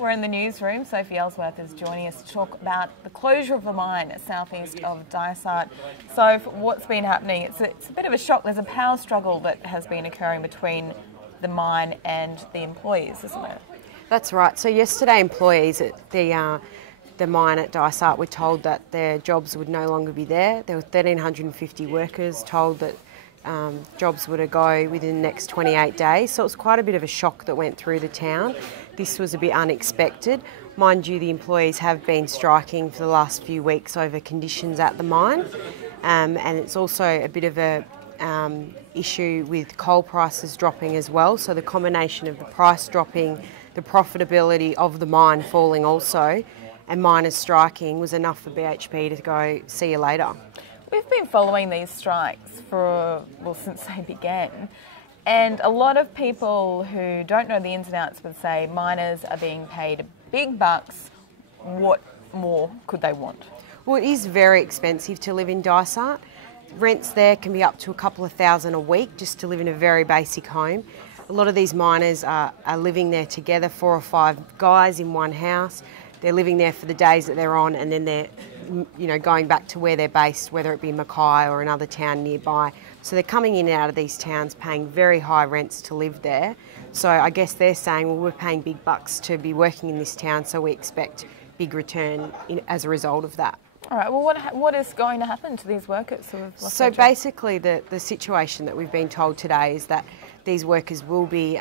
We're in the newsroom. Sophie Elsworth is joining us to talk about the closure of a mine southeast of Dysart. So what's been happening? It's a bit of a shock. There's a power struggle that has been occurring between the mine and the employees, isn't it? That's right. So yesterday employees at the mine at Dysart were told that their jobs would no longer be there. There were 1,350 workers told that jobs were to go within the next 28 days. So it was quite a bit of a shock that went through the town. This was a bit unexpected. Mind you, the employees have been striking for the last few weeks over conditions at the mine. And it's also a bit of a issue with coal prices dropping as well. So the combination of the price dropping, the profitability of the mine falling also, and miners striking was enough for BHP to go, see you later. We've been following these strikes since they began, and a lot of people who don't know the ins and outs would say miners are being paid big bucks. What more could they want? Well, it is very expensive to live in Dysart. Rents there can be up to a couple of $1,000 a week just to live in a very basic home. A lot of these miners are living there together, 4 or 5 guys in one house. They're living there for the days that they're on, and then they're going back to where they're based, whether it be Mackay or another town nearby. So they're coming in and out of these towns paying very high rents to live there. So I guess they're saying, well, we're paying big bucks to be working in this town, so we expect big return as a result of that. All right, well, what is going to happen to these workers who have lost their jobs? Basically the situation that we've been told today is that these workers will be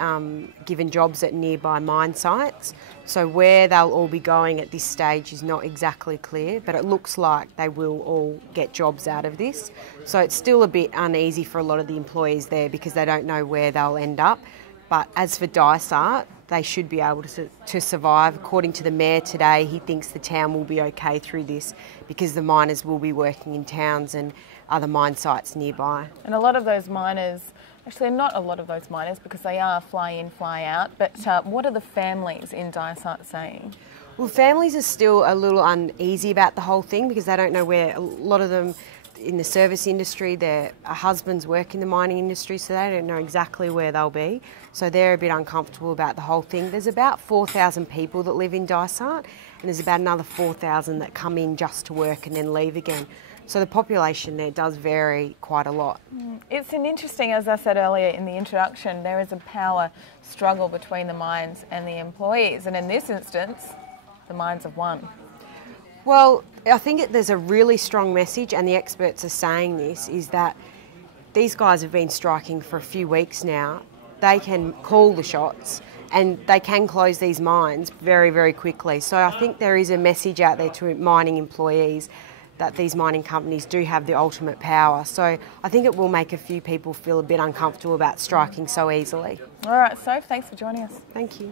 given jobs at nearby mine sites. So where they'll all be going at this stage is not exactly clear, but it looks like they will all get jobs out of this. So it's still a bit uneasy for a lot of the employees there because they don't know where they'll end up. But as for Dysart, they should be able to survive. According to the Mayor today, he thinks the town will be okay through this because the miners will be working in towns and other mine sites nearby. And a lot of those miners, actually not a lot of those miners because they are fly in, fly out, but what are the families in Dysart saying? Well, families are still a little uneasy about the whole thing because they don't know where. A lot of them in the service industry, their husbands work in the mining industry, so they don't know exactly where they'll be. So they're a bit uncomfortable about the whole thing. There's about 4,000 people that live in Dysart, and there's about another 4,000 that come in just to work and then leave again. So the population there does vary quite a lot. It's an interesting, as I said earlier in the introduction, there is a power struggle between the mines and the employees, and in this instance, the mines have won. Well, I think there's a really strong message, and the experts are saying this, is that these guys have been striking for a few weeks now. They can call the shots and they can close these mines very, very quickly. So I think there is a message out there to mining employees that these mining companies do have the ultimate power. So I think it will make a few people feel a bit uncomfortable about striking so easily. All right, Soph, thanks for joining us. Thank you.